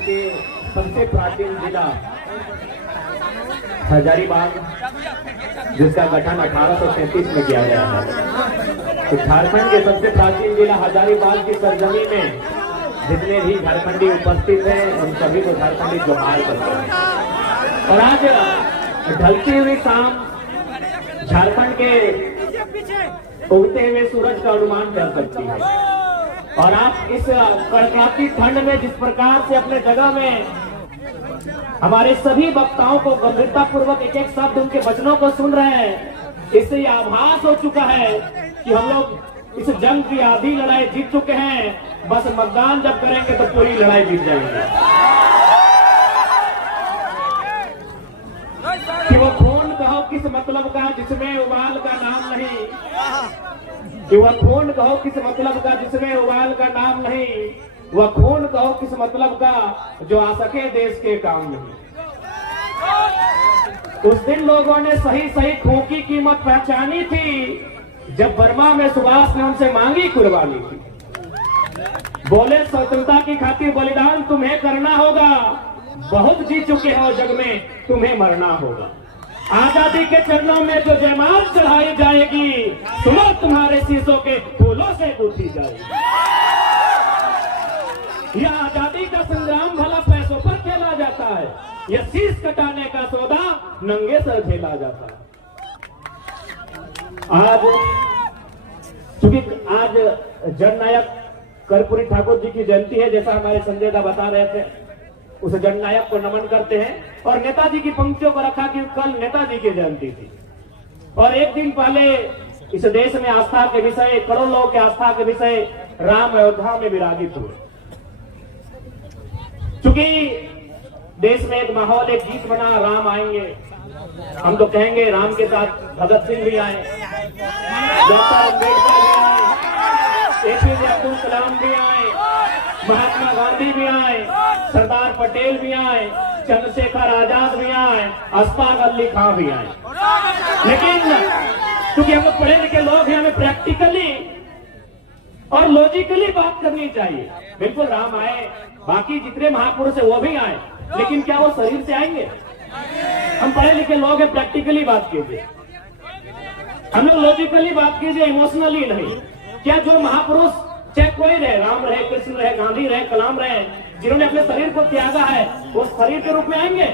के सबसे प्राचीन जिला हजारीबाग, जिसका गठन 1833 में किया गया था। तो झारखंड के सबसे प्राचीन जिला हजारीबाग की सरजमी में जितने भी झारखंडी उपस्थित हैं उन सभी को झारखंडी जोहार करते हैं। और आज ढलती हुई शाम झारखंड के उगते हुए सूरज का अनुमान कर सकती है। और आप इस कड़कड़ाती ठंड में जिस प्रकार से अपने जगह में हमारे सभी वक्ताओं को गंभीरता पूर्वक एक एक शब्द उनके वचनों को सुन रहे हैं, इससे यह आभास हो चुका है कि हम लोग इस जंग की आधी लड़ाई जीत चुके हैं। बस मतदान जब करेंगे तो पूरी लड़ाई जीत जाएंगे। कि वो खून कहो किस मतलब का जिसमें उबाल का नाम नहीं, कि वह खून कहो किस मतलब का जिसमें उबाल का नाम नहीं, वह खून कहो किस मतलब का जो आ सके देश के काम नहीं। उस दिन लोगों ने सही सही खून की कीमत पहचानी थी जब बर्मा में सुभाष ने उनसे मांगी कुर्बानी थी। बोले स्वतंत्रता की खातिर बलिदान तुम्हें करना होगा, बहुत जी चुके हो जग में तुम्हें मरना होगा। आजादी के चरणों में जो जयमाल चढ़ाई जाएगी, सुनो तुम्हारे शीशों के फूलों से गूंथी जाएगी। यह आजादी का संग्राम भला पैसों पर खेला जाता है, यह शीश कटाने का सौदा नंगे सर झेला जाता है। आज चूंकि आज जननायक कर्पूरी ठाकुर जी की जयंती है, जैसा हमारे संजय दा बता रहे थे, उस जननायक को नमन करते हैं। और नेताजी की पंक्तियों को रखा कि कल नेताजी की जयंती थी और एक दिन पहले इस देश में आस्था के विषय, करोड़ों लोगों के आस्था के विषय राम अयोध्या में विराजित हुए। चूंकि देश में एक माहौल, एक गीत बना, राम आएंगे, हम तो कहेंगे राम के साथ भगत सिंह भी आए, डॉक्टर अम्बेडकर भी आए, एपीजे अब्दुल कलाम भी आए, महात्मा गांधी भी आए, सरदार पटेल भी आए, चंद्रशेखर आजाद भी आए, अशफाक अली खां भी आए। लेकिन क्योंकि हम लोग पढ़े लिखे लोग हैं, हमें प्रैक्टिकली और लॉजिकली बात करनी चाहिए। बिल्कुल राम आए, बाकी जितने महापुरुष है वो भी आए, लेकिन क्या वो शरीर से आएंगे? हम पढ़े लिखे लोग हैं, प्रैक्टिकली बात कीजिए, हम लोग लॉजिकली बात कीजिए, इमोशनली नहीं। क्या जो महापुरुष चाहे कोई रहे, राम रहे, कृष्ण रहे, गांधी रहे, कलाम रहे, जिन्होंने अपने शरीर को त्यागा है, वो शरीर के रूप में आएंगे?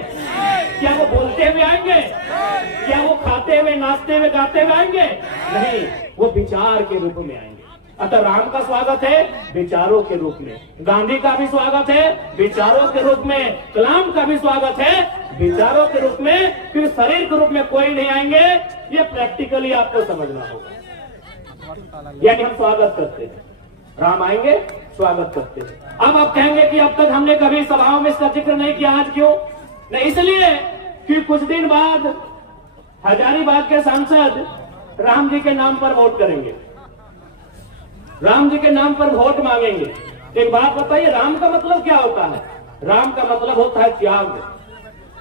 क्या वो बोलते हुए आएंगे? क्या वो खाते हुए, नाचते हुए, गाते हुए आएंगे? नहीं, वो विचार के रूप में आएंगे। अतः राम का स्वागत है विचारों के रूप में, गांधी का भी स्वागत है विचारों के रूप में, कलाम का भी स्वागत है विचारों के रूप में। फिर शरीर के रूप में कोई नहीं आएंगे, ये प्रैक्टिकली आपको समझना होगा। यानी हम स्वागत करते हैं, राम आएंगे, स्वागत करते हैं। अब आप कहेंगे कि अब तक हमने कभी सभाओं में इसका जिक्र नहीं किया, आज क्यों? नहीं, इसलिए कि कुछ दिन बाद हजारीबाग के सांसद राम जी के नाम पर वोट करेंगे, राम जी के नाम पर वोट मांगेंगे। एक बात बताइए, राम का मतलब क्या होता है? राम का मतलब होता है त्याग,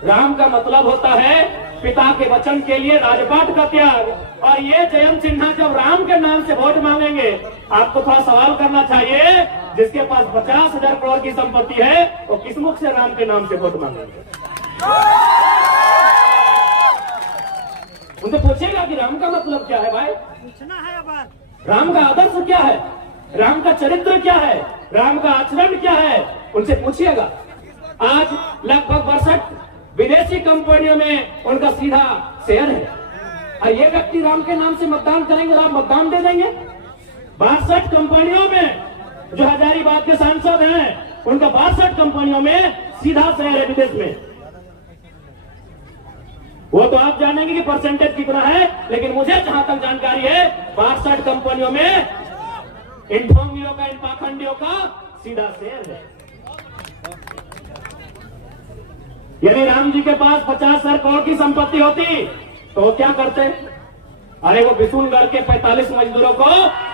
राम का मतलब होता है पिता के वचन के लिए राजपाट का त्याग। और ये जयंत सिन्हा जब राम के नाम से वोट मांगेंगे, आपको थोड़ा सवाल करना चाहिए, जिसके पास 50,000 करोड़ की संपत्ति है वो किस मुख से राम के नाम से वोट मांगेंगे? उनसे पूछेगा कि राम का मतलब क्या है? भाई पूछना है, राम का आदर्श क्या है, राम का चरित्र क्या है, राम का आचरण क्या है, उनसे पूछिएगा। आज लगभग 62 विदेशी कंपनियों में उनका सीधा शेयर है, और ये व्यक्ति राम के नाम से मतदान करेंगे, राम मतदान दे देंगे। 62 कंपनियों में जो हजारीबाग के सांसद हैं, उनका 62 कंपनियों में सीधा शेयर है विदेश में। वो तो आप जानेंगे कि परसेंटेज कितना है, लेकिन मुझे जहां तक जानकारी है 62 कंपनियों में इन ढोंगियों का, इन पाखंडियों का सीधा शेयर है। यदि राम जी के पास 50,000 करोड़ की संपत्ति होती तो वो क्या करते? अरे वो बिशुनगढ़ के 45 मजदूरों को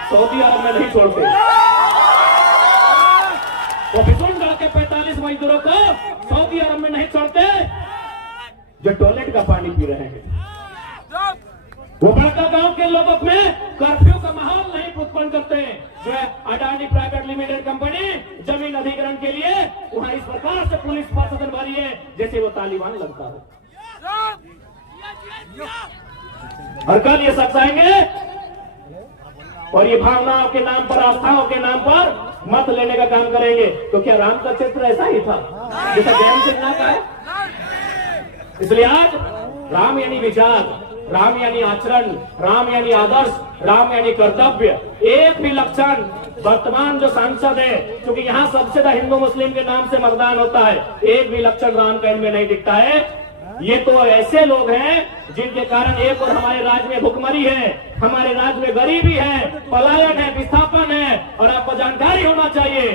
सऊदी अरब में नहीं छोड़ते, वो बिशुनगढ़ के 45 मजदूरों को सऊदी अरब में नहीं छोड़ते जो टॉयलेट का पानी पी रहे हैं। वो बड़का गांव के लोगों में कर्फ्यू का माहौल नहीं उत्पन्न करते हैं, जो है अडानी प्राइवेट लिमिटेड कंपनी जमीन अधिग्रहण के लिए वहां इस प्रकार से पुलिस प्रशासन भरी है जैसे वो तालिबान लगता हो। और कल ये शख्स आएंगे और ये भावनाओं के नाम पर, आस्थाओं के नाम पर मत लेने का काम करेंगे। तो क्या राम का चित्र ऐसा ही था जैसा जैन सिन्हा का है? इसलिए आज राम यानी विचार, राम यानी आचरण, राम यानी आदर्श, राम यानी कर्तव्य। एक भी लक्षण वर्तमान जो सांसद है, क्योंकि यहाँ सबसे ज्यादा हिंदू मुस्लिम के नाम से मतदान होता है, एक भी लक्षण राम का इनमें नहीं दिखता है। ये तो ऐसे लोग हैं जिनके कारण एक और हमारे राज्य में भुखमरी है, हमारे राज्य में गरीबी है, पलायन है, विस्थापन है। और आपको जानकारी होना चाहिए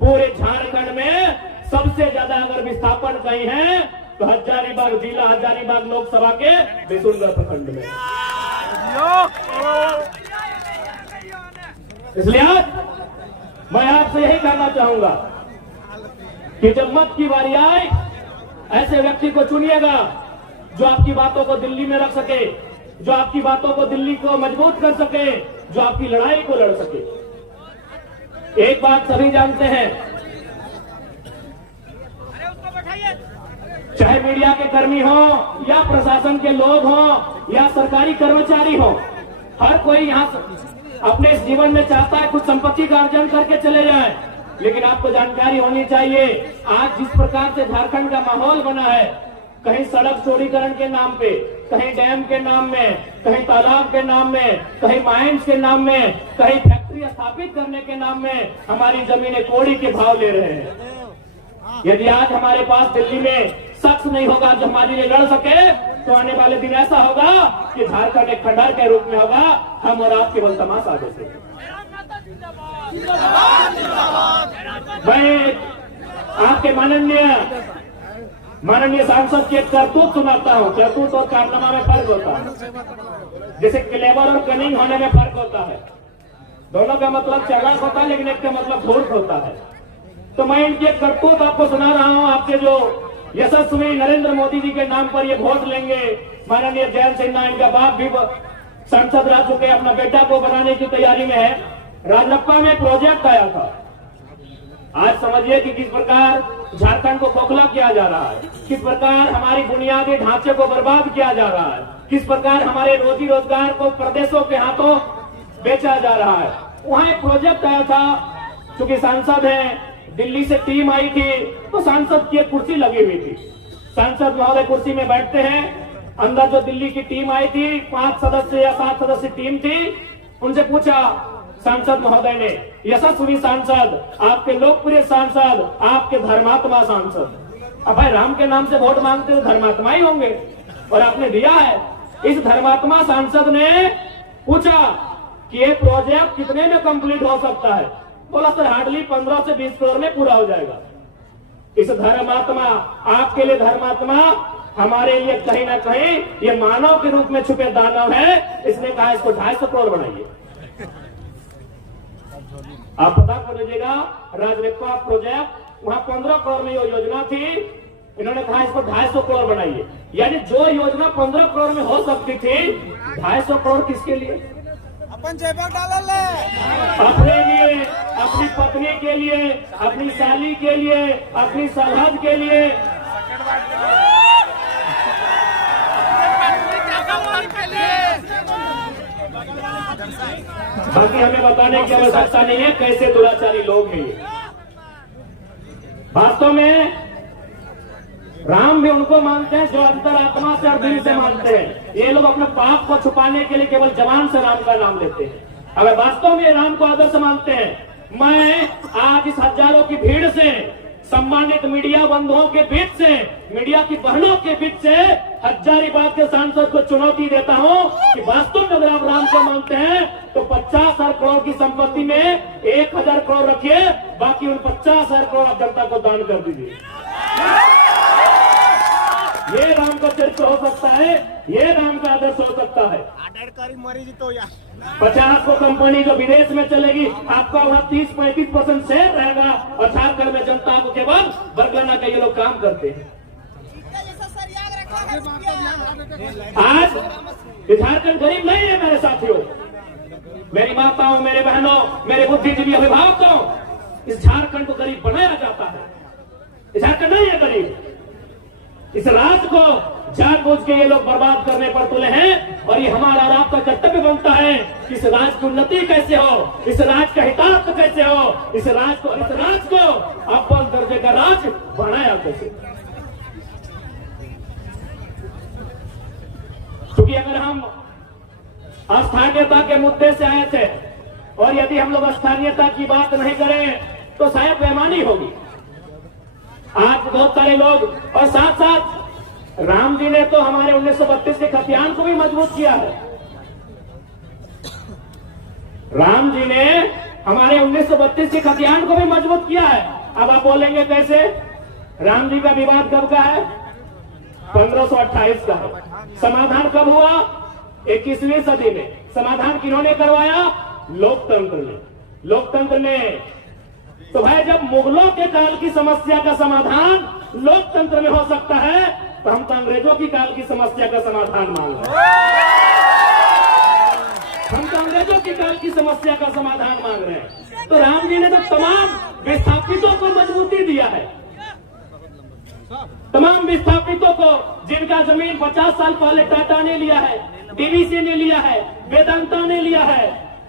पूरे झारखंड में सबसे ज्यादा अगर विस्थापन कहीं है तो हजारीबाग जिला, हजारीबाग लोकसभा के बिशुनगढ़ प्रखंड में। इसलिए आज मैं आपसे यही कहना चाहूंगा कि जब मत की बारी आए ऐसे व्यक्ति को चुनिएगा जो आपकी बातों को दिल्ली में रख सके, जो आपकी बातों को दिल्ली को मजबूत कर सके, जो आपकी लड़ाई को लड़ सके। एक बात सभी जानते हैं, चाहे मीडिया के कर्मी हो या प्रशासन के लोग हो या सरकारी कर्मचारी हो, हर कोई यहाँ अपने इस जीवन में चाहता है कुछ संपत्ति का अर्जन करके चले जाए। लेकिन आपको जानकारी होनी चाहिए आज जिस प्रकार से झारखंड का माहौल बना है, कहीं सड़क चौड़ीकरण के नाम पे, कहीं डैम के नाम में, कहीं तालाब के नाम में, कहीं माइंस के नाम में, कहीं फैक्ट्री स्थापित करने के नाम में हमारी जमीनें कौड़ी के भाव ले रहे हैं। यदि आज हमारे पास दिल्ली में शख्स नहीं होगा जो हमारे लिए लड़ सके तो आने वाले दिन ऐसा होगा कि झारखंड एक खंडहर के रूप में होगा, हम और आप केवल तमाशा देते। मैं आपके माननीय सांसद की एक करतूत सुनाता हूँ। करतूत और कारनामा में फर्क होता है, जैसे क्लेवर और कनिंग होने में फर्क होता है। दोनों का मतलब चालाक होता है लेकिन एक का मतलब धूर्त होता है। तो मैं इनकी एक करतूत आपको सुना रहा हूँ। आपके जो यशस्वी नरेंद्र मोदी जी के नाम पर ये वोट लेंगे, माननीय जयंत सिन्हा इनका बाप भी सांसद रह चुके, अपना बेटा को बनाने की तैयारी में है। राजरप्पा में प्रोजेक्ट आया था। आज समझिए कि किस प्रकार झारखंड को खोखला किया जा रहा है, किस प्रकार हमारी बुनियादी ढांचे को बर्बाद किया जा रहा है, किस प्रकार हमारे रोजी रोजगार को प्रदेशों के हाथों बेचा जा रहा है। वहां एक प्रोजेक्ट आया था, चूंकि सांसद है, दिल्ली से टीम आई थी तो सांसद की एक कुर्सी लगी हुई थी। सांसद महोदय कुर्सी में बैठते हैं, अंदर जो दिल्ली की टीम आई थी 5 सदस्य या 7 सदस्य टीम थी, उनसे पूछा सांसद महोदय ने, यशस्वी सांसद, आपके लोकप्रिय सांसद, आपके धर्मात्मा सांसद, अब भाई राम के नाम से वोट मांगते तो धर्मात्मा ही होंगे और आपने दिया है। इस धर्मात्मा सांसद ने पूछा कि ये प्रोजेक्ट कितने में कंप्लीट हो सकता है? बोला सर हार्डली 15 से 20 करोड़ में पूरा हो जाएगा। इस धर्मात्मा, आपके लिए धर्मात्मा, हमारे लिए कहीं ना कहीं ये मानव के रूप में छुपे दानव है। इसने कहा इसको 250 करोड़ बनाइए। आप पता कर लीजिएगा, राजरेपा प्रोजेक्ट वहां 15 करोड़ में ये योजना थी, इन्होंने कहा इसको 250 करोड़ बनाइए। यानी जो योजना 15 करोड़ में हो सकती थी, 250 करोड़ किसके लिए? अपने लिए, अपनी पत्नी के लिए, अपनी साली के लिए, अपनी सरहद के लिए। बाकी हमें बताने की आवश्यकता नहीं है कैसे दुराचारी लोग हैं ये। वास्तव में राम भी उनको मानते हैं जो अंतरात्मा से और दिल से मानते हैं। ये लोग अपने पाप को छुपाने के लिए केवल जबान से राम का नाम लेते हैं। अगर वास्तव में राम को आदर्श मानते हैं, मैं आज इस हजारों की भीड़ से, सम्मानित मीडिया बंधुओं के बीच से, मीडिया की बहनों के बीच से हजारीबाग के सांसद को चुनौती देता हूं कि वास्तव में अगर आप राम को मानते हैं तो 50,000 करोड़ की संपत्ति में 1,000 करोड़ रखिए, बाकी उन 50,000 करोड़ आप जनता को दान कर दीजिए। ये राम का चरित्र हो सकता है, ये राम का आदर्श हो सकता है। 50 को कंपनी जो विदेश में चलेगी, आपका वहाँ 30-35% शेयर रहेगा और झारखंड में जनता को केवल बरगलाना का ये लोग काम करते हैं। आज झारखंड गरीब नहीं है मेरे साथियों, मेरी माताओं, मेरे बहनों, मेरे बुद्धिजीवी अभिभावकों, इस झारखंड को गरीब बनाया जाता है। झारखंड नहीं है गरीब। इस राज्य को जानबूझ के ये लोग बर्बाद करने पर तुले हैं और ये हमारा और आपका कर्तव्य बनता है कि इस राज्य की उन्नति कैसे हो, इस राज्य का हितार्थ कैसे हो, इस राज्य को अव्वल दर्जे का राज्य बनाया कैसे। क्योंकि अगर हम स्थानीयता के मुद्दे से आए थे और यदि हम लोग स्थानीयता की बात नहीं करें तो शायद बेईमानी होगी। आज बहुत सारे लोग, और साथ साथ राम जी ने तो हमारे 1932 के खतियान को भी मजबूत किया है। राम जी ने हमारे 1932 के खतियान को भी मजबूत किया है। अब आप बोलेंगे कैसे? राम जी का विवाद कब का है? 1528 का है। समाधान कब हुआ? 21वीं सदी में। समाधान किन्होंने करवाया? लोकतंत्र ने। लोकतंत्र ने। तो भाई जब मुगलों के काल की समस्या का समाधान लोकतंत्र में हो सकता है तो हम तो अंग्रेजों की काल की समस्या का समाधान मांग रहे हैं। हम तो अंग्रेजों की काल की समस्या का समाधान मांग रहे हैं। तो राम जी ने तो तमाम विस्थापितों को मजबूती दिया है। तमाम विस्थापितों को, जिनका जमीन 50 साल पहले टाटा ने लिया है, डीवीसी ने लिया है, वेदांता ने लिया है,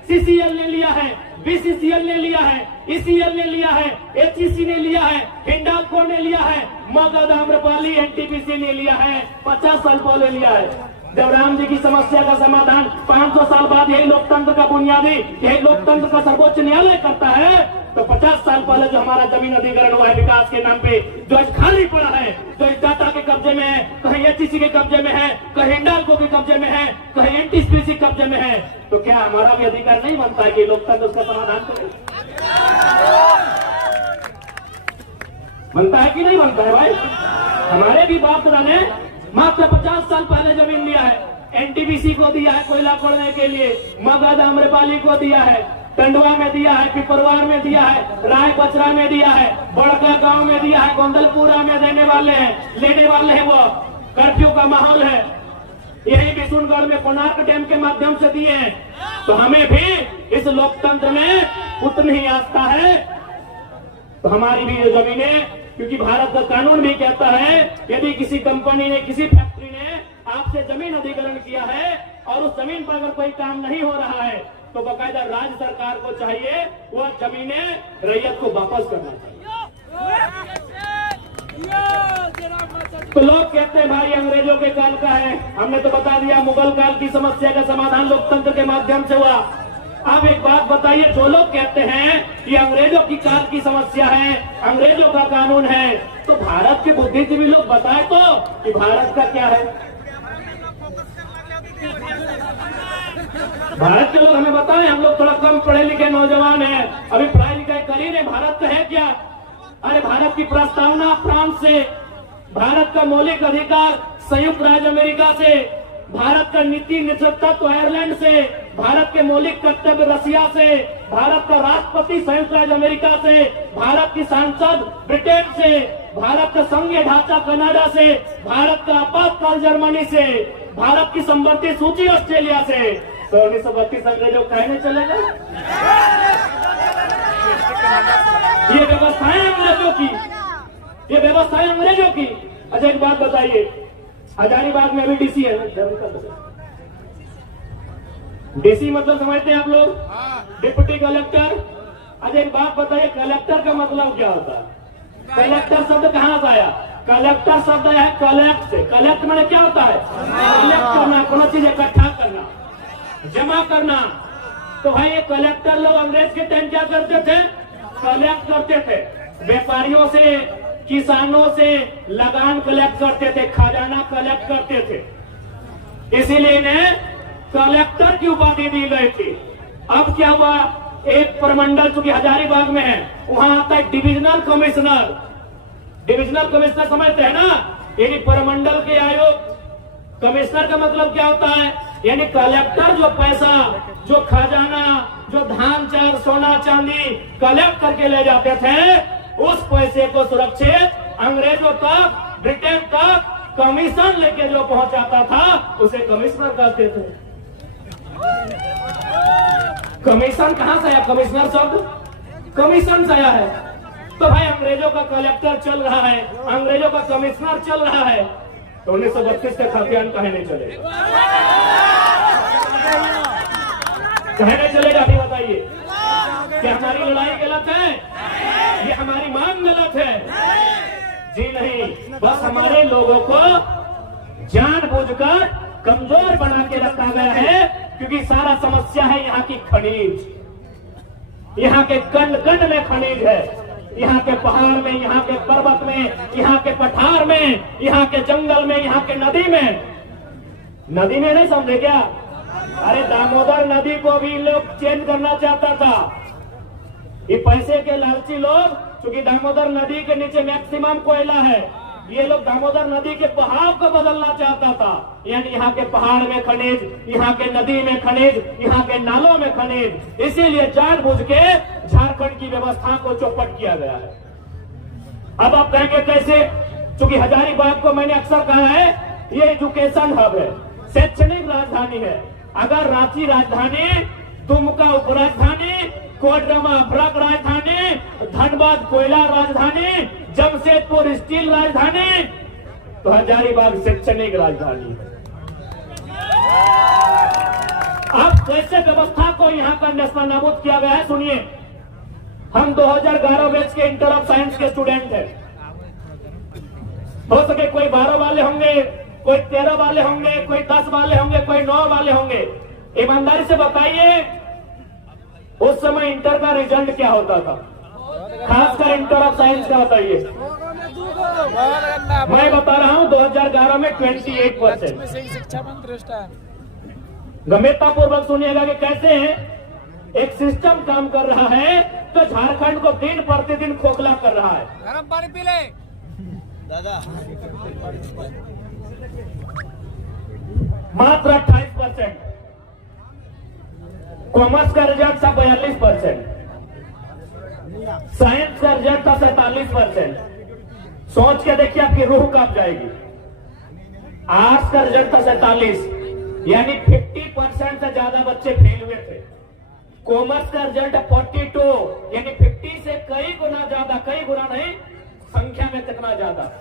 सीसीएल ने लिया है, बीसीसीएल ने लिया है, ईसीएल ने लिया है, एचईसी ने लिया है, हिंडाल्को ने लिया है, मगध, आम्रपाली, एनटीपीसी ने लिया है, 50 साल पहले लिया है। जब राम जी की समस्या का समाधान 500 साल बाद यही लोकतंत्र का बुनियादी, यही लोकतंत्र का सर्वोच्च न्यायालय करता है, तो 50 साल पहले जो हमारा जमीन अधिग्रहण हुआ है विकास के नाम पे, जो आज खाली पड़ा है, जो इस टाटा के कब्जे में है, कहीं एचईसी के कब्जे में है, कहीं हिंडाल्को के कब्जे में है, कहीं एनटीपीसी कब्जे में है, तो क्या हमारा भी अधिकार नहीं बनता है कि लोकतंत्र उसका समाधान करे? बनता है कि नहीं बनता है भाई? हमारे भी बाप दादा ने मात्र 50 साल पहले जमीन लिया है। एनटीपीसी को दिया है कोयला खोदने के लिए, मगध, आम्रपाली को दिया है, टंडवा में दिया है, पिपरवार में दिया है, राय बचरा में दिया है, बड़का गांव में दिया है, गोंदलपुरा में देने वाले हैं, लेने वाले हैं। वो कर्फ्यू का माहौल है। यही बिशुनगढ़ में कोणार्क डैम के माध्यम से दिए हैं। तो हमें भी इस लोकतंत्र में उतनी ही आस्था है। तो हमारी भी ये जमीनें, क्योंकि भारत का कानून भी कहता है यदि किसी कंपनी ने, किसी फैक्ट्री ने आपसे जमीन अधिग्रहण किया है और उस जमीन पर अगर कोई काम नहीं हो रहा है तो बाकायदा राज्य सरकार को चाहिए वह जमीनें रैयत को वापस करना चाहिए। तो लोग कहते हैं भाई अंग्रेजों के काल का है। हमने तो बता दिया मुगल काल की समस्या का समाधान लोकतंत्र के माध्यम से हुआ। आप एक बात बताइए, जो लोग कहते हैं कि अंग्रेजों की काल की समस्या है, अंग्रेजों का कानून है, तो भारत के बुद्धिजीवी लोग बताए तो कि भारत का क्या है? भारत के लोग हमें बताएं। हम लोग थोड़ा कम पढ़े लिखे नौजवान हैं, अभी पढ़ाई लिखाई करी नहीं। भारत का है क्या? अरे भारत की प्रस्तावना फ्रांस से, भारत का मौलिक अधिकार संयुक्त राज्य अमेरिका से, भारत का नीति नेतृत्व आयरलैंड से, भारत के मौलिक कर्तव्य रसिया से, भारत का राष्ट्रपति संयुक्त राज्य अमेरिका से, भारत की सांसद ब्रिटेन से, भारत का संघीय ढांचा कनाडा से, भारत का आपातकाल जर्मनी से, भारत की संवर्ती सूची ऑस्ट्रेलिया से। तो 1932 अंग्रेजों कहने चले गए। ये व्यवस्थाएं अंग्रेजों की, ये व्यवस्थाएं अंग्रेजों की। अच्छा एक बात बताइए, हजारीबाग में अभी डीसी है ना? डीसी मतलब समझते हैं आप लोग? Deputy collector. अच्छा एक बात बताइए, कलेक्टर का मतलब क्या होता है? कलेक्टर शब्द कहाँ से आया? कलेक्टर शब्द है कलेक्ट से। कलेक्ट मैंने क्या होता है? कलेक्ट करना, कोनो चीज इकट्ठा करना, जमा करना। तो भाई ये कलेक्टर लोग अंग्रेज के टाइम क्या करते थे? कलेक्ट करते थे। व्यापारियों से, किसानों से लगान कलेक्ट करते थे, खजाना कलेक्ट करते थे। इसीलिए इन्हें कलेक्टर की उपाधि दी गई थी। अब क्या हुआ? एक प्रमंडल चूंकि हजारीबाग में है, वहां आता है डिविजनल कमिश्नर। डिविजनल कमिश्नर समझते हैं ना? यानी प्रमंडल के आयोग। कमिश्नर का मतलब क्या होता है? यानी कलेक्टर जो पैसा, जो खजाना, जो धान चार सोना चांदी कलेक्ट करके ले जाते थे, उस पैसे को सुरक्षित अंग्रेजों तक, ब्रिटेन तक कमीशन लेके जो पहुंचाता था उसे कमिश्नर कहते थे। कमीशन कहां से आया? कमिश्नर शब्द कमीशन से आया है। तो भाई अंग्रेजों का कलेक्टर चल रहा है, अंग्रेजों का कमिश्नर चल रहा है, तो 1932 के खातियान कहे नहीं चलेगा? कहे नहीं चलेगा? अभी बताइए, क्या हमारी लड़ाई गलत है? ये हमारी मांग गलत है? जी नहीं, बस हमारे लोगों को जानबूझकर कमजोर बना के रखा गया है, क्योंकि सारा समस्या है यहाँ की खनिज, यहाँ के कंड कंड में खनिज है, यहाँ के पहाड़ में, यहाँ के पर्वत में, यहाँ के पठार में, यहाँ के जंगल में, यहाँ के नदी में नहीं समझे क्या? अरे दामोदर नदी को भी लोग चेंज करना चाहता था। ये पैसे के लालची लोग, क्योंकि दामोदर नदी के नीचे मैक्सिमम कोयला है, ये लोग दामोदर नदी के बहाव को बदलना चाहता था। यानी यहाँ के पहाड़ में खनिज, यहाँ के नदी में खनिज, यहाँ के नालों में खनिज, इसीलिए जानबूझ के झारखंड की व्यवस्था को चौपट किया गया है। अब आप कहेंगे कैसे? क्योंकि हजारीबाग को मैंने अक्सर कहा है, ये एजुकेशन हब है, शैक्षणिक राजधानी है। अगर रांची राजधानी, दुमका उपराजधानी, कोडरमा अभ्रक राजधानी, धनबाद कोयला राजधानी, जमशेदपुर स्टील राजधानी, तो हजारीबाग शैक्षणिक राजधानी है। अब कैसे व्यवस्था को यहाँ का नेस्तनाबूद किया गया है, सुनिए। हम 2011 बैच के इंटर ऑफ साइंस के स्टूडेंट हैं। हो सके कोई 12 वाले होंगे, कोई 13 वाले होंगे, कोई 10 वाले होंगे, कोई 9 वाले होंगे। ईमानदारी से बताइए, उस समय इंटर का रिजल्ट क्या होता था? खासकर इंटर ऑफ साइंस का बताइए। मैं बता रहा हूं 2011 में 28%। शिक्षा मंत्री गंभीरतापूर्वक सुनिएगा कि कैसे है एक सिस्टम काम कर रहा है, तो झारखंड को दिन प्रतिदिन खोखला कर रहा है। गरम पानी पी ले दादा। मात्र 28%। कॉमर्स का रिजल्ट था 42%, साइंस का रिजल्ट था 47%। सोच के देखिए आपकी रूह कांप जाएगी। आर्ट्स का रिजल्ट था 47, यानी 50% से ज्यादा बच्चे फेल हुए थे। कॉमर्स का रिजल्ट 42, यानी 50 से कई गुना ज्यादा, कई गुना नहीं, संख्या में कितना ज्यादा।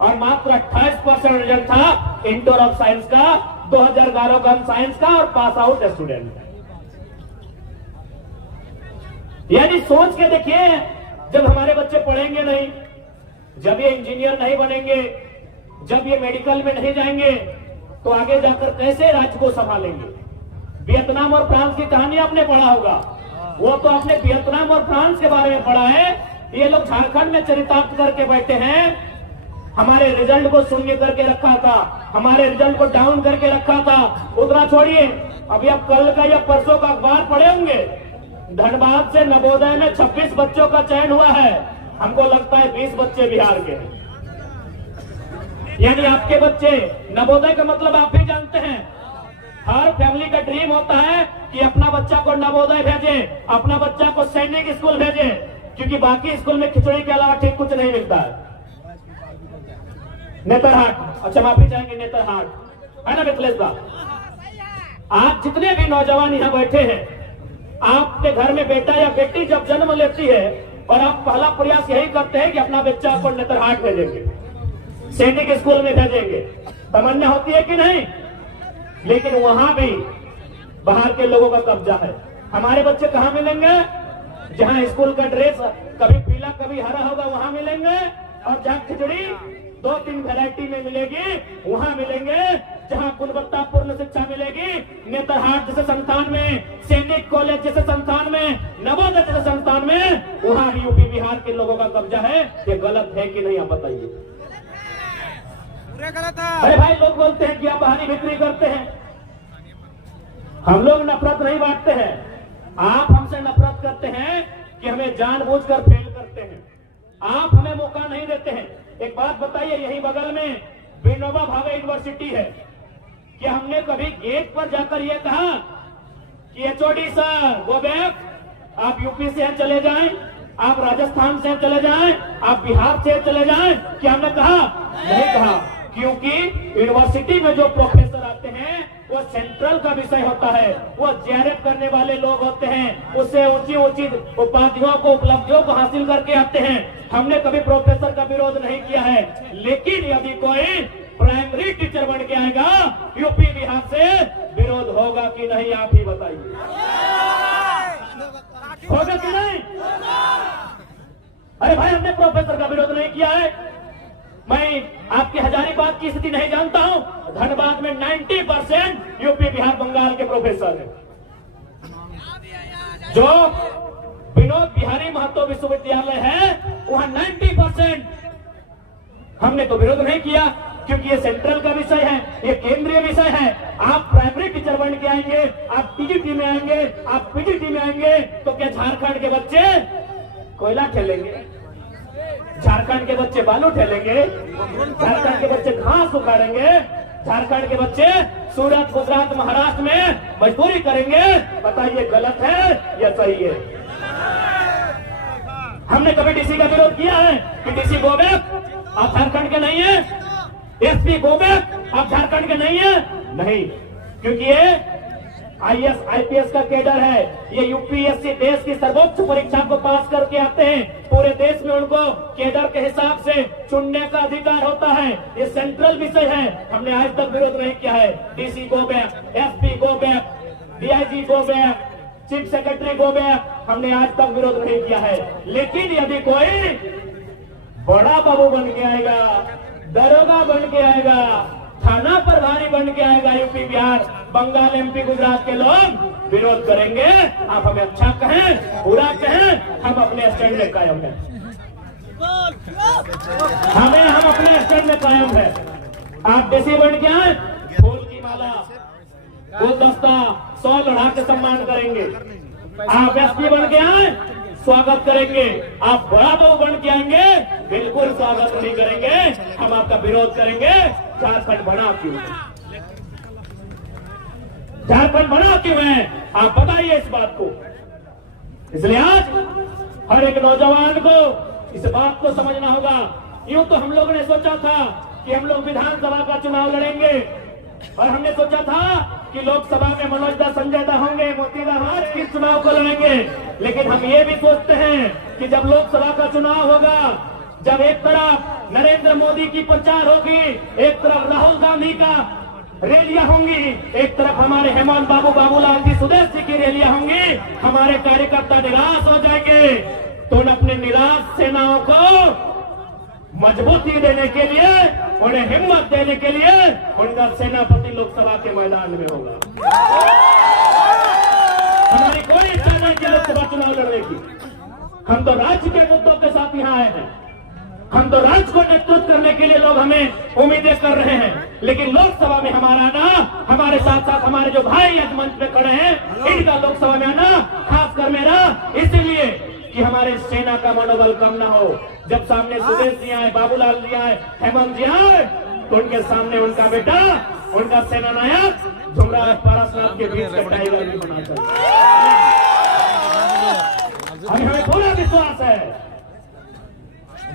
और मात्र 28% रिजल्ट था इंटर ऑफ साइंस का, 2011 का साइंस का, और पास आउट स्टूडेंट का। यानी सोच के देखिए, जब हमारे बच्चे पढ़ेंगे नहीं, जब ये इंजीनियर नहीं बनेंगे, जब ये मेडिकल में नहीं जाएंगे, तो आगे जाकर कैसे राज्य को संभालेंगे? वियतनाम और फ्रांस की कहानी आपने पढ़ा होगा, वो तो आपने वियतनाम और फ्रांस के बारे में पढ़ा है। ये लोग झारखंड में चरितार्थ करके बैठे हैं, हमारे रिजल्ट को शून्य करके रखा था, हमारे रिजल्ट को डाउन करके रखा था। उतना छोड़िए, अभी आप कल का या परसों का अखबार पढ़े होंगे, धनबाद से नवोदय में 26 बच्चों का चयन हुआ है। हमको लगता है 20 बच्चे बिहार के हैं। यानी आपके बच्चे, नवोदय का मतलब आप भी जानते हैं, हर फैमिली का ड्रीम होता है कि अपना बच्चा को नवोदय भेजे, अपना बच्चा को सैनिक स्कूल भेजे, क्योंकि बाकी स्कूल में खिचड़ी के अलावा ठीक कुछ नहीं मिलता है। नेतरहाट, अच्छा माफी चाहेंगे, नेतरहाट है ना मिथिलेश दा। आज जितने भी नौजवान यहाँ बैठे हैं, आपके घर में बेटा या बेटी जब जन्म लेती है, और आप पहला प्रयास यही करते हैं कि अपना बच्चा को नेतरहाट भेजेंगे, सैनिक स्कूल में भेजेंगे। तमन्ना होती है कि नहीं? लेकिन वहां भी बाहर के लोगों का कब्जा है। हमारे बच्चे कहां मिलेंगे? जहां स्कूल का ड्रेस कभी पीला कभी हरा होगा, वहां मिलेंगे। और जहां खिचड़ी 2-3 वैरायटी में मिलेगी, वहां मिलेंगे। जहां गुणवत्तापूर्ण शिक्षा मिलेगी, नेतरहाट जैसे संस्थान में, सैनिक कॉलेज जैसे संस्थान में, नवोदय जैसे संस्थान में, वहां भी यूपी बिहार के लोगों का कब्जा है। ये गलत है कि नहीं, आप बताइए। अरे भाई, लोग बोलते हैं कि आप बहानी बिक्री करते हैं। हम लोग नफरत नहीं बांटते हैं, आप हमसे नफरत करते हैं कि हमें जानबूझकर फेल करते हैं, आप हमें मौका नहीं देते हैं। एक बात बताइए, यही बगल में विनोबा भावे यूनिवर्सिटी है, कि हमने कभी गेट पर जाकर यह कहा कि एचओडी सर गो बैक, आप यूपी से चले जाएं, आप राजस्थान से चले जाएं, आप बिहार से चले जाएं? क्या हमने कहा? नहीं कहा, क्योंकि यूनिवर्सिटी में जो प्रोफेसर आते हैं वो सेंट्रल का विषय होता है, वो जेआरएफ करने वाले लोग होते हैं, उससे ऊंची ऊंची उपाधियों को उपलब्धियों को हासिल करके आते हैं। हमने कभी प्रोफेसर का विरोध नहीं किया है, लेकिन यदि कोई प्राइमरी टीचर बन के आएगा यूपी बिहार से, विरोध होगा कि नहीं आप ही बताइए, होगा कि नहीं? अरे भाई हमने प्रोफेसर का विरोध नहीं किया है। मैं आपकी हजारीबाग की स्थिति नहीं जानता हूं, धनबाद में 90% यूपी बिहार बंगाल के प्रोफेसर हैं। जो विनोद बिहारी महतो विश्वविद्यालय है वहां 90%। हमने तो विरोध नहीं किया क्योंकि ये सेंट्रल का विषय है, ये केंद्रीय विषय है। आप प्राइमरी टीचर बन के आएंगे, आप टीजीटी में आएंगे, आप पीजीटी में आएंगे, तो क्या झारखंड के बच्चे कोयला ठेलेंगे? झारखंड के बच्चे बालू ठेलेंगे? झारखंड के बच्चे घास उखाड़ेंगे? झारखंड के बच्चे सूरत, गुजरात, महाराष्ट्र में मजदूरी करेंगे? बताइए गलत है या सही है? हमने कभी डीसी का विरोध किया है कि डीसी गो बैक, आप झारखंड के नहीं है? एसपी गो बैक, आप झारखंड के नहीं है? नहीं, क्योंकि ये आईएएस आईपीएस का कैडर है। ये यूपीएससी देश की सर्वोच्च परीक्षा को पास करके आते हैं। पूरे देश में उनको कैडर के हिसाब से चुनने का अधिकार होता है। ये सेंट्रल विषय है, हमने आज तक विरोध नहीं किया है। DC go back, SP go back, DIG go back, chief secretary go back, हमने आज तक विरोध नहीं किया है। लेकिन यदि कोई बड़ा बाबू बन के आएगा, दरोगा बन के आएगा, थाना प्रभारी बन के आएगा यूपी बिहार बंगाल एमपी गुजरात के लोग विरोध करेंगे। आप हमें अच्छा कहें बुरा कहें, हम अपने स्टैंड में कायम हैं। हम अपने स्टैंड में कायम है। आप डीसी बन के आए, फूल की माला, गुलदस्ता, 100 लड़ा के सम्मान करेंगे। आप एसपी बन के आए, स्वागत करेंगे। आप बड़ा बाबू बन के आएंगे, बिल्कुल स्वागत नहीं करेंगे, हम आपका विरोध करेंगे। झारखंड बना क्यों? झारखंड बना क्यों है? आप बताइए इस बात को। इसलिए आज हर एक नौजवान को इस बात को समझना होगा। यूं तो हम लोगों ने सोचा था कि हम लोग विधानसभा का चुनाव लड़ेंगे, और हमने सोचा था कि लोकसभा में मनोज दा, संजय दा होंगे, मोती दा हमारे इस चुनाव को लड़ेंगे। लेकिन हम ये भी सोचते हैं कि जब लोकसभा का चुनाव होगा, जब एक तरफ नरेंद्र मोदी की प्रचार होगी, एक तरफ राहुल गांधी का रैलियां होंगी, एक तरफ हमारे हेमंत बाबू, बाबूलाल जी, सुदेश जी की रैलियां होंगी, हमारे कार्यकर्ता निराश हो जाएंगे। तो उन अपने निराश सेनाओं को मजबूती देने के लिए, उन्हें हिम्मत देने के लिए उनका सेनापति लोकसभा के मैदान में होगा। हमारी कोई इच्छा नहीं कि लोकसभा चुनाव लड़ने की। हम तो राज्य के मुद्दों के साथ यहाँ आए हैं। हम तो राज्य को नेतृत्व करने के लिए लोग हमें उम्मीदें कर रहे हैं। लेकिन लोकसभा में हमारा आना, हमारे साथ साथ हमारे जो भाई आज मंच पे खड़े हैं, इनका लोकसभा में आना, खासकर मेरा, इसलिए कि हमारे सेना का मनोबल कम ना हो। जब सामने सुदेश जी आए, बाबूलाल जी आए, हेमंत जी आए, तो उनके सामने उनका बेटा, उनका सेना नायक झुमरा पारसनाथ के बीच का टाइगर भी बना चाहिए। हमें पूरा विश्वास है।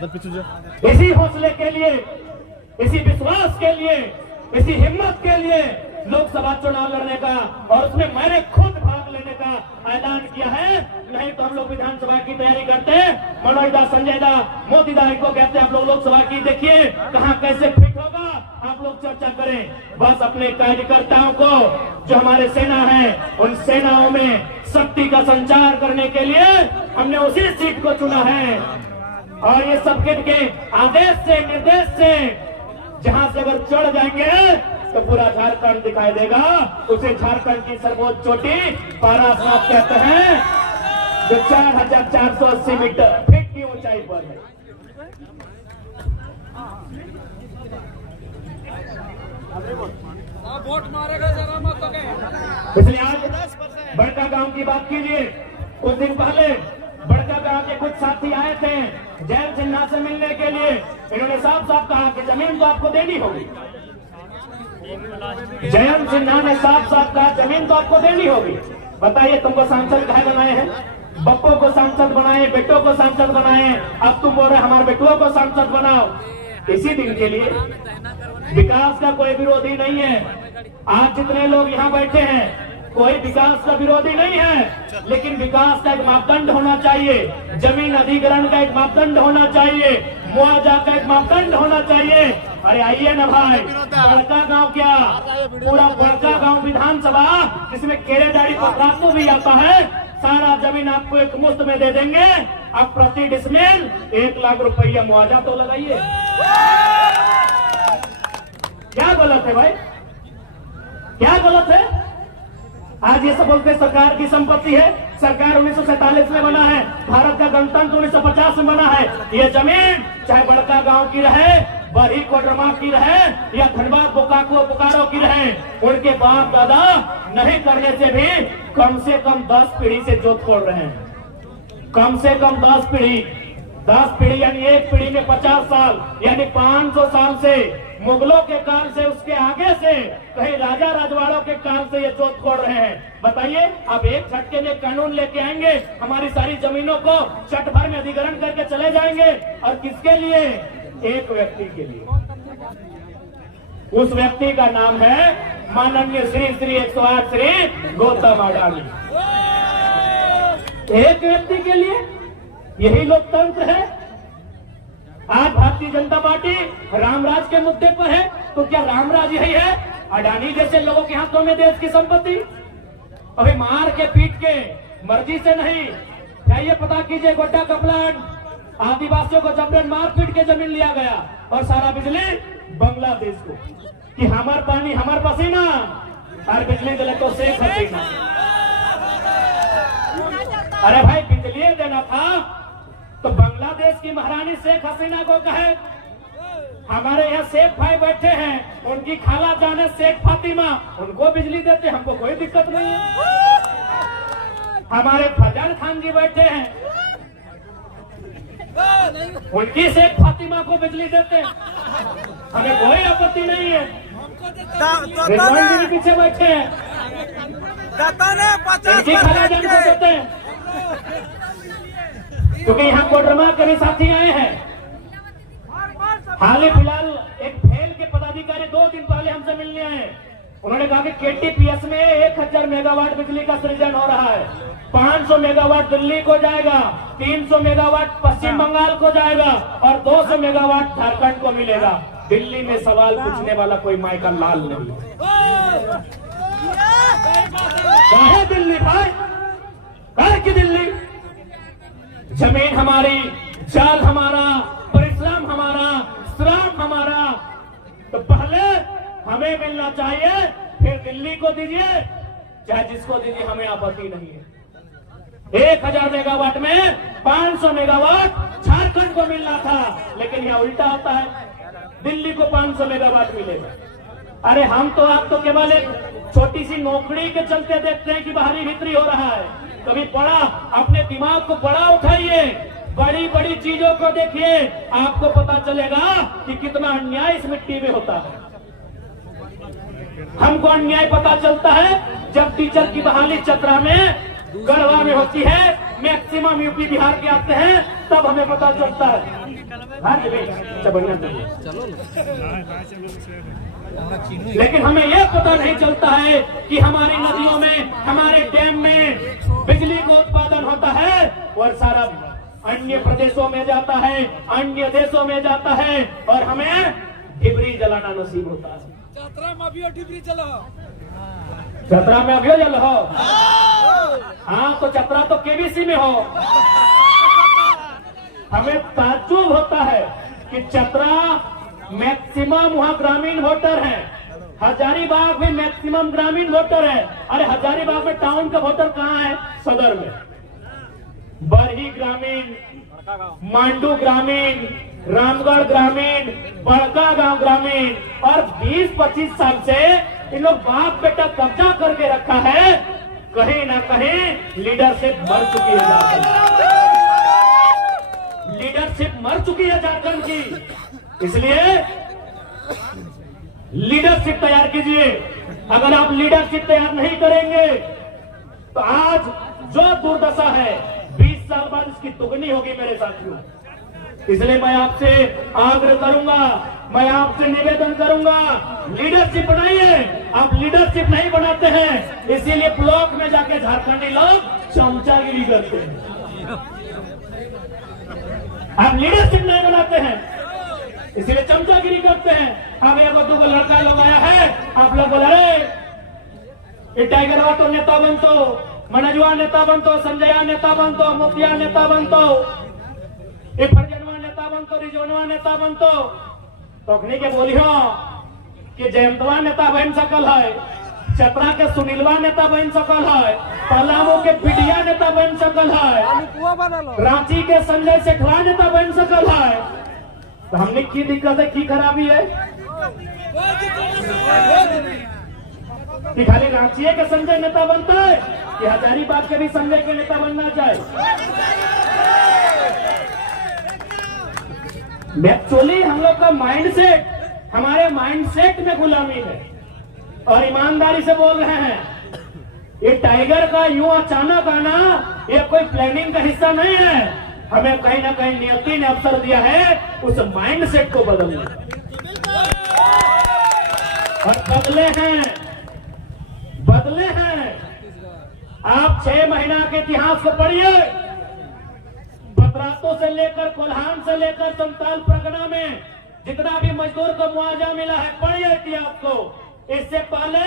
इसी हौसले के लिए, इसी विश्वास के लिए, इसी हिम्मत के लिए लोकसभा चुनाव लड़ने का, और उसमें मैंने खुद भाग लेने का ऐलान किया है। नहीं तो हम लोग विधानसभा की तैयारी करते हैं, मनोज दा, संजय दा, मोती दा को कहते हैं आप लोग लोकसभा की देखिए कहां कैसे फिट होगा, आप लोग चर्चा करें। बस अपने कार्यकर्ताओं को, जो हमारे सेना है, उन सेनाओं में शक्ति का संचार करने के लिए हमने उसी सीट को चुना है। और ये सबके आदेश से, निर्देश से, जहां से अगर चढ़ जाएंगे तो पूरा झारखंड दिखाई देगा। उसे झारखंड की सर्वोच्च चोटी पारसनाथ कहते हैं, जो 4480 मीटर फीट की ऊंचाई पर है। वोट मारेगा जरा मत। इसलिए आज बड़का गांव की बात कीजिए। कुछ दिन पहले बड़का गांव के कुछ साथी आए थे जयंत सिन्हा से मिलने के लिए। इन्होंने साफ साफ कहा कि जमीन तो आपको देनी होगी। जयंत सिन्हा ने साफ साफ कहा जमीन तो आपको देनी होगी। बताइए तुमको सांसद कहे बनाए हैं? बप्पो को सांसद बनाए, बेटों को सांसद बनाए, अब तुम बोल रहे हमारे बेटुओं को सांसद बनाओ। इसी दिन के लिए विकास का कोई विरोधी नहीं है। आज जितने लोग यहाँ बैठे हैं कोई विकास का विरोधी नहीं है, लेकिन विकास का एक मापदंड होना चाहिए, जमीन अधिग्रहण का एक मापदंड होना चाहिए, मुआवजा का एक मापदंड होना चाहिए। अरे आइए ना भाई, बड़का गांव क्या, पूरा बड़का गांव विधानसभा जिसमें केरेदारी पत्रात्मो भी आता है, सारा जमीन आपको एक मुफ्त में दे देंगे। अब प्रति डिसमिल 1 लाख रुपया मुआवजा तो लगाइए। क्या गलत है भाई, क्या गलत है? आज ये सब बोलते सरकार की संपत्ति है, सरकार 1947 में बना है, भारत का गणतंत्र 1950 में बना है। ये जमीन चाहे बड़का गांव की रहे, बरही कोडरमा की रहे या धनबाद बोकारो की रहे, उनके बाप दादा नहीं करने से भी कम से कम 10 पीढ़ी से जोत खोल रहे हैं। कम से कम 10 पीढ़ी यानी एक पीढ़ी में 50 साल यानी 500 साल से, मुगलों के काल से, उसके आगे से, कहीं राजा राजवाड़ों के काल से ये जोत खोल रहे हैं। बताइए, अब एक झटके में कानून लेके आएंगे, हमारी सारी जमीनों को चट भर में अधिग्रहण करके चले जाएंगे, और किसके लिए? एक व्यक्ति के लिए। उस व्यक्ति का नाम है माननीय श्री 108 श्री गौतम अडानी। एक व्यक्ति के लिए, यही लोकतंत्र है। आज भारतीय जनता पार्टी रामराज के मुद्दे पर है, तो क्या रामराज यही है? अडानी जैसे लोगों के हाथों में देश की संपत्ति? अभी मार के पीट के, मर्जी से नहीं, जाइए पता कीजिए, गोड्डा का प्लांट आदिवासियों को जबरन मार पीट के जमीन लिया गया, और सारा बिजली बांग्लादेश को, कि हमार पानी हमार पसीना, और बिजली दिले तो शेख हसीना। अरे भाई, बिजली देना था तो बांग्लादेश की महारानी शेख हसीना को कहे। हमारे यहाँ शेख भाई बैठे हैं, उनकी खाला जाने शेख फातिमा, उनको बिजली देते, हमको कोई दिक्कत नहीं है। हमारे फजल खान जी बैठे हैं, उनकी शेख फातिमा को बिजली देते, हमें कोई आपत्ति नहीं है। रिजवान जी भी पीछे बैठे हैं, उनकी खाला जान को देते हैं, क्योंकि यहाँ कोडरमा के भी साथी आए हैं। हाल ही फिलहाल एक फेल के पदाधिकारी 2 दिन पहले हमसे मिलने आए। उन्होंने कहा कि केटीपीएस में 1000 मेगावाट बिजली का सृजन हो रहा है, 500 मेगावाट दिल्ली को जाएगा, 300 मेगावाट पश्चिम बंगाल को जाएगा, और 200 मेगावाट झारखंड को मिलेगा। दिल्ली में सवाल पूछने वाला कोई माई का लाल नहीं। काहे दिल्ली भाई, काहे की दिल्ली? जमीन हमारी, जाल हमारा, परिश्रम हमारा, श्रम हमारा, तो पहले हमें मिलना चाहिए, फिर दिल्ली को दीजिए, चाहे जिसको दीजिए, हमें आपत्ति नहीं है। 1000 मेगावाट में 500 मेगावाट झारखंड को मिलना था, लेकिन यहाँ उल्टा होता है, दिल्ली को 500 मेगावाट मिलेगा। अरे हम तो, आप तो केवल एक छोटी सी नौकरी के चलते देखते हैं कि बाहरी भीतरी हो रहा है। कभी बड़ा, अपने दिमाग को बड़ा उठाइए, बड़ी बड़ी चीजों को देखिए, आपको पता चलेगा कि कितना अन्याय इस मिट्टी में होता है। हमको अन्याय पता चलता है जब टीचर की बहाली चतरा में, गढ़वा में होती है, मैक्सिमम यूपी बिहार के आते हैं, तब हमें पता चलता है। लेकिन हमें यह पता नहीं चलता है कि हमारी नदियों में, हमारे डैम में बिजली का उत्पादन होता है, और सारा अन्य प्रदेशों में जाता है, अन्य देशों में जाता है, और हमें डिबरी जलाना नसीब होता है। चतरा में अभी डिबरी जलो, चतरा में अभी जल हो। हाँ, तो चतरा तो केबीसी में हो। हमें ताज्जुब होता है कि चतरा मैक्सिमम वहाँ ग्रामीण वोटर है, हजारीबाग में मैक्सिमम ग्रामीण वोटर है। अरे हजारीबाग में टाउन का वोटर कहाँ है? सदर में। बरही ग्रामीण, मांडू ग्रामीण, रामगढ़ ग्रामीण, बड़का गांव ग्रामीण, और 20-25 साल से इन लोग बाप बेटा कब्जा करके रखा है। कहीं ना कहीं लीडरशिप मर चुकी है झारखंड, लीडरशिप मर चुकी है झारखंड की। इसलिए लीडरशिप तैयार कीजिए। अगर आप लीडरशिप तैयार नहीं करेंगे तो आज जो दुर्दशा है 20 साल बाद इसकी दुगनी होगी मेरे साथियों। इसलिए मैं आपसे आग्रह करूंगा, मैं आपसे निवेदन करूंगा, लीडरशिप बनाइए, आप लीडरशिप नहीं बनाते हैं, इसीलिए ब्लॉक में जाके झारखंडी लोग चमचागिरी करते हैं। आप लीडरशिप नहीं बनाते हैं, इसीलिए चमचागिरी करते हैं। अब एक दो लड़का लोग आया है, आप लोग बोला रे ये टाइगर तो नेता बनतो, मनजुआ नेता बनतो, संजया नेता बनतो, मुखिया नेता बनतो, ये फरजनवा नेता बनतो, रिजवनवा नेता बनतो। तखनी के बोली हो कि जयंतवा नेता बन सकल है, चतरा के सुनीलवा नेता बन सकल है, पलामू के पिटिया नेता बन सकल है, रांची के संजय शेखरा नेता बन सकल है। तो हमने की दिक्कत है, की खराबी है कि खाली रांची के संजय नेता बनता है कि हजारीबाग के भी संजय के नेता बनना चाहिए? एक्चुअली हम लोग का माइंडसेट, हमारे माइंडसेट में गुलामी है। और ईमानदारी से बोल रहे हैं, ये टाइगर का यूं अचानक आना ये कोई प्लानिंग का हिस्सा नहीं है। हमें कहीं ना कहीं नियति ने अवसर दिया है उस माइंडसेट को बदलने, और बदले हैं। आप 6 महीना के इतिहास को पढ़िए, बतरातों से लेकर कोल्हान से लेकर संताल परगना में जितना भी मजदूर को मुआवजा मिला है, पढ़िए इतिहास को। इससे पहले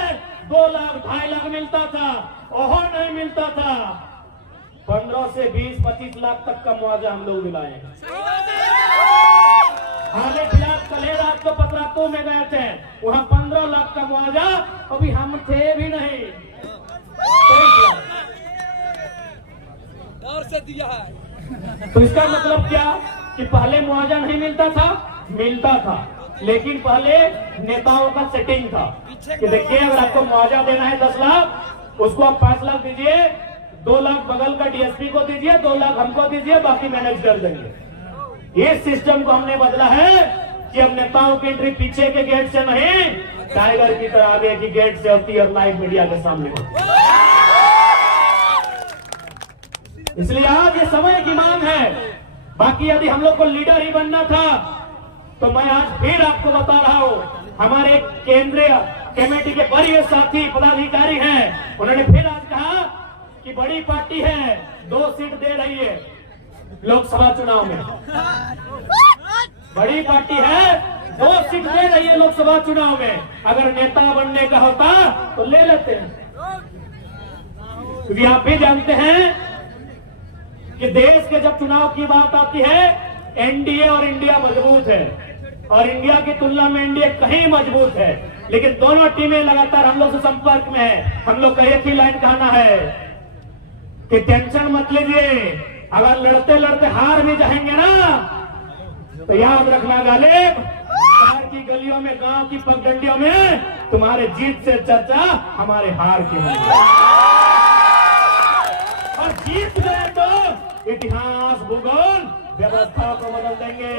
2 लाख 2.5 लाख मिलता था, ओहो नहीं मिलता था। 15 से 20-25 लाख तक का मुआवजा हम लोग मिलाए। हाल फिलहाल कल रात को पतरातों में गए थे, वहां 15 लाख का मुआवजा, अभी हम थे भी नहीं, 23 लाख और से दिया है। तो इसका मतलब क्या कि पहले मुआवजा नहीं मिलता था, लेकिन पहले नेताओं का सेटिंग था कि देखिए अगर आपको मुआवजा देना है 10 लाख, उसको आप 5 लाख दीजिए, 2 लाख बगल का डीएसपी को दीजिए, 2 लाख हमको दीजिए, बाकी मैनेज कर देंगे। इस सिस्टम को हमने बदला है कि अब नेताओं की एंट्री पीछे के गेट से नहीं, टाइगर की तरह आगे की गेट से होती है और लाइव मीडिया के सामने होती है। इसलिए आज ये समय की मांग है। बाकी यदि हम लोग को लीडर ही बनना था तो मैं आज फिर आपको बता रहा हूं, हमारे केंद्रीय कमेटी के वरीय साथी पदाधिकारी हैं, उन्होंने फिर आज कहा कि बड़ी पार्टी है 2 सीट दे रही है लोकसभा चुनाव में, बड़ी पार्टी है 2 सीट दे रही है लोकसभा चुनाव में। अगर नेता बनने का होता तो ले लेते हैं, क्योंकि आप भी जानते हैं कि देश के जब चुनाव की बात आती है, एनडीए और इंडिया मजबूत है, और इंडिया की तुलना में एनडीए कहीं मजबूत है। लेकिन दोनों टीमें लगातार हम लोग से संपर्क में है। हम लोग का एक ही लाइन कहना है कि टेंशन मत लीजिए, अगर लड़ते लड़ते हार भी जाएंगे ना तो याद रखना गालिब, शहर की गलियों में, गांव की पगडंडियों में तुम्हारे जीत से चर्चा हमारे हार की होगी, और जीत गए तो इतिहास, भूगोल, व्यवस्था को बदल देंगे।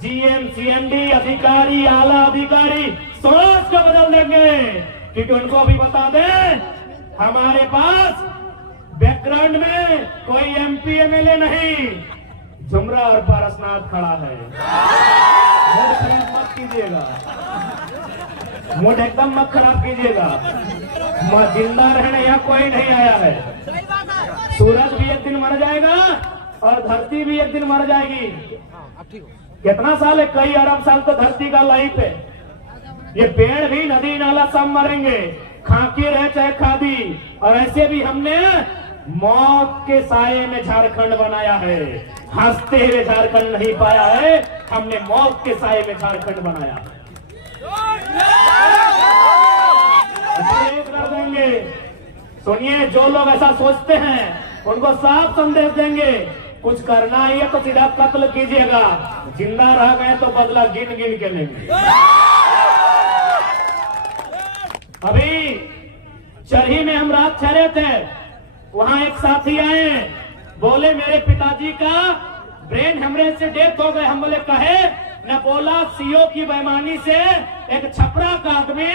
जीएम, सीएमडी, अधिकारी, आला अधिकारी सोच को बदल देंगे, क्योंकि उनको भी बता दें हमारे पास बैकग्राउंड में कोई एमपी एमएलए नहीं, झुमरा और पारसनाथ खड़ा है। मूड खराब मत कीजिएगा, मूड एकदम मत खराब कीजिएगा। जिंदा रहने यहाँ कोई नहीं आया है। सूरज भी एक दिन मर जाएगा और धरती भी एक दिन मर जाएगी। कितना साल है? कई अरब साल तो धरती का लाइफ है। ये पेड़ भी, नदी नाला सब मरेंगे, खाकी रहे चाहे खादी। और ऐसे भी हमने मौत के साये में झारखंड बनाया है, हंसते हुए झारखंड नहीं पाया है, हमने मौत के साये में झारखंड बनाया। कर देंगे। सुनिए, जो लोग ऐसा सोचते हैं उनको साफ संदेश देंगे, कुछ करना ही है तो सीधा कत्ल कीजिएगा, जिंदा रह गए तो बदला गिन गिन के लेंगे। अभी चरही में हम रात ठहरे थे, वहां एक साथी आए, बोले मेरे पिताजी का ब्रेन हेमरेज से डेथ हो गए। हम बोले कहे न, बोला सीओ की बेईमानी से एक छपरा का आदमी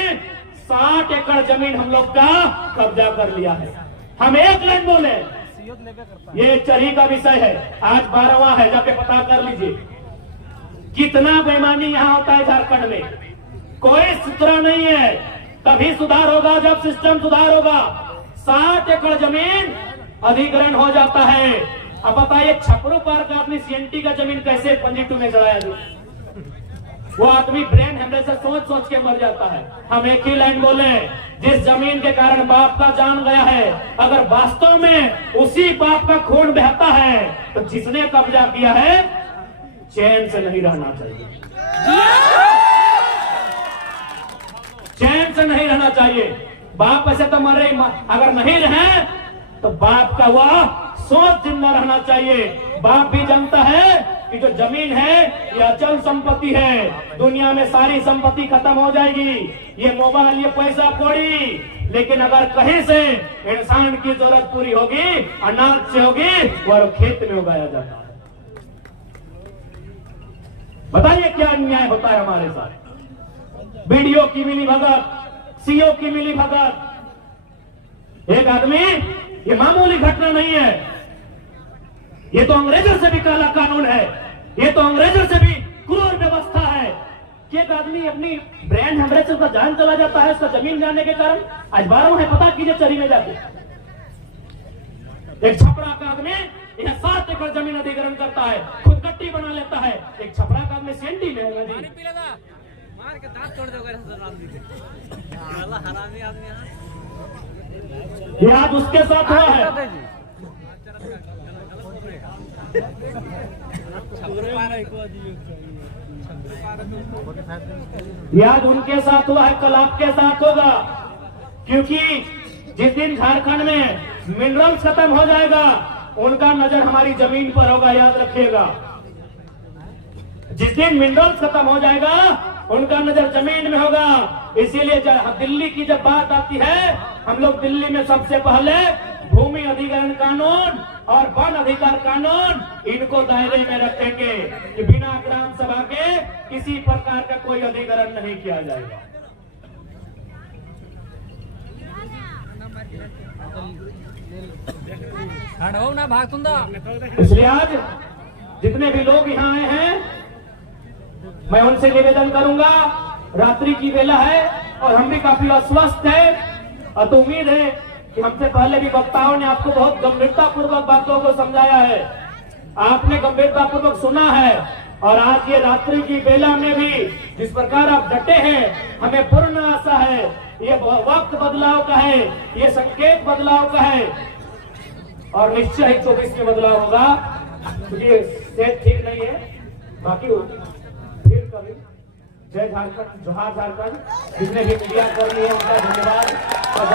60 एकड़ जमीन हम लोग का कब्जा कर लिया है। हम एक लाइन बोले, ये चरही का विषय है, आज 12वां है, जाके पता कर लीजिए कितना बेईमानी यहाँ होता है झारखंड में। कोई सुतरा नहीं है, तभी सुधार होगा जब सिस्टम सुधार होगा। 60 एकड़ जमीन अधिग्रहण हो जाता है। अब बताइए छपरू पार का आदमी सीएनटी का जमीन कैसे 52 में चढ़ाया जाए? वो आदमी ब्रेन हेमरेज से सोच सोच के मर जाता है। हम एक ही लाइन बोले, जिस जमीन के कारण बाप का जान गया है, अगर वास्तव में उसी बाप का खून बहता है तो जिसने कब्जा किया है चैन से नहीं रहना चाहिए, चैन से नहीं रहना चाहिए। बाप ऐसे तो मर रहे, अगर नहीं रहे तो बाप का वह सोच जिंदा रहना चाहिए। बाप भी जानता है कि जो जमीन है ये अचल संपत्ति है, दुनिया में सारी संपत्ति खत्म हो जाएगी, ये मोबाइल ये पैसा कौड़ी, लेकिन अगर कहीं से इंसान की जरूरत पूरी होगी, अनाज से होगी, वह खेत में उगाया जाता है। बताइए क्या अन्याय होता है हमारे साथ। बीडीओ की मिली भगत, सीओ की मिली भगत। एक आदमी, ये मामूली घटना नहीं है, ये तो अंग्रेजों से भी काला कानून है, ये तो अंग्रेजों से भी क्रूर व्यवस्था है कि एक आदमी अपनी ब्रांड हेमरेज से जान चला जाता है उसका जमीन जाने के कारण। आज 12 है, पता कीजिए चरी में जाके एक छपरा का आदमी यहाँ 7 एकड़ जमीन अधिग्रहण करता है, खुद गट्टी बना लेता है। एक छपरा का आदमी सेंटी में मार के दांत तोड़ दोगे हरामी आदमी। ये आज उसके साथ हुआ है। ये आज उनके साथ हुआ है, कल आपके साथ होगा। क्योंकि जिस दिन झारखंड में मिनरल्स खत्म हो जाएगा, उनका नजर हमारी जमीन पर होगा, याद रखिएगा। जिस दिन मिनरल्स खत्म हो जाएगा, उनका नजर जमीन में होगा। इसीलिए दिल्ली की जब बात आती है, हम लोग दिल्ली में सबसे पहले भूमि अधिग्रहण कानून और वन अधिकार कानून इनको दायरे में रखेंगे कि बिना ग्राम सभा के किसी प्रकार का कोई अधिग्रहण नहीं किया जाएगा। ना भाग सुंदा। इसलिए आज जितने भी लोग यहाँ आए हैं, मैं उनसे निवेदन करूंगा, रात्रि की वेला है और हम भी काफी अस्वस्थ हैं, और तो उम्मीद है कि हमसे पहले भी वक्ताओं ने आपको बहुत गंभीरता पूर्वक बातों को समझाया है, आपने गंभीरता पूर्वक सुना है। और आज ये रात्रि की बेला में भी जिस प्रकार आप डटे हैं, हमें पूर्ण आशा है ये वक्त बदलाव का है, ये संकेत बदलाव का है, और निश्चय ही 24 में बदलाव होगा, क्योंकि सेहत ठीक नहीं है। बाकी फिर कभी जय झारखंड, जोहार झारखंड। जितने भी मीडिया कर्मी है उनका धन्यवाद। और